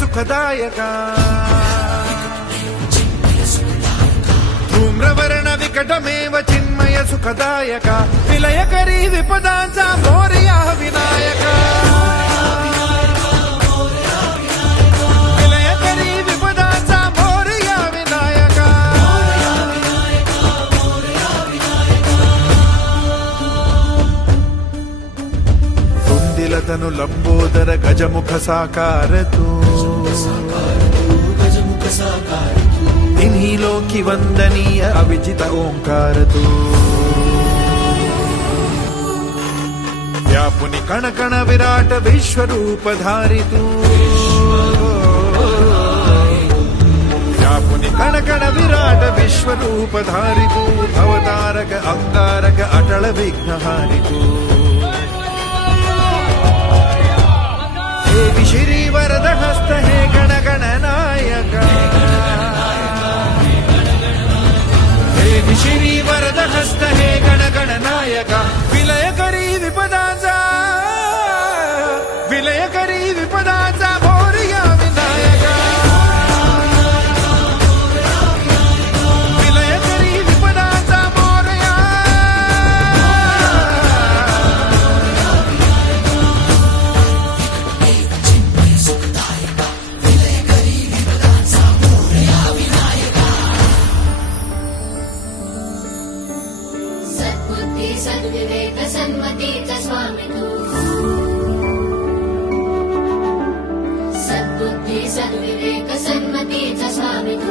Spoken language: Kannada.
సుఖదాయక ధూమ్రవర్ణ వికటమేవ చిన్మయ సుఖదాయక విలయకరీ విపదాంశ మోరయా వినాయక ಕುಂದಿಲತನು ಲಂಬೋದರ ಗಜಮುಖ ಸಾಕಾರತು ಇನ್ಹಿಲೋಕಿ ವಂದನೀಯ ಅವಿಜಿತ ಓಂಕಾರತು ವ್ಯಾಪುನಿ ಕಣ ಕಣ ವಿರಾಟ ವಿಶ್ವರೂಪಧಾರಿತು ವ್ಯಾಪುನಿ ಕಣ ಕಣ ವಿರಾಟ ವಿಶ್ವರೂಪಧಾರಿತು ಅವತಾರಕ ಅಂಗಾರಕ హస్త హే గణగణనాయక విలయకరీ విపదా विवेकसन्मति च स्वामितु सद्बुद्धि सद्विवेकसन्मति च स्वामितु